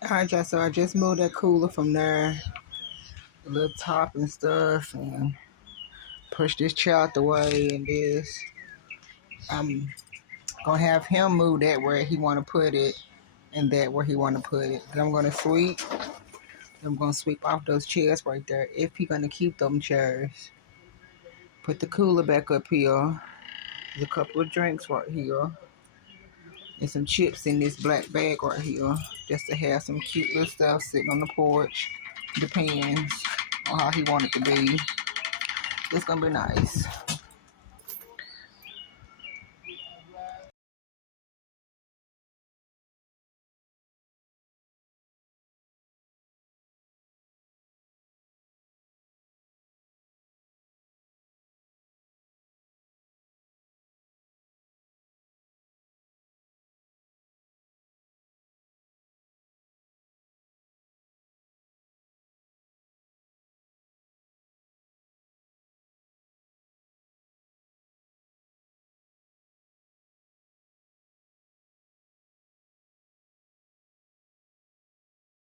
Alright, y'all, so I just moved that cooler from there, the little top and stuff, and pushed this chair out the way, and this. I'm gonna have him move that where he wanna put it, and that where he wanna put it. Then I'm gonna sweep. I'm gonna sweep off those chairs right there if he gonna keep them chairs. Put the cooler back up here. There's a couple of drinks right here. And some chips in this black bag right here. Just to have some cute little stuff sitting on the porch. Depends on how he want it to be. It's gonna be nice.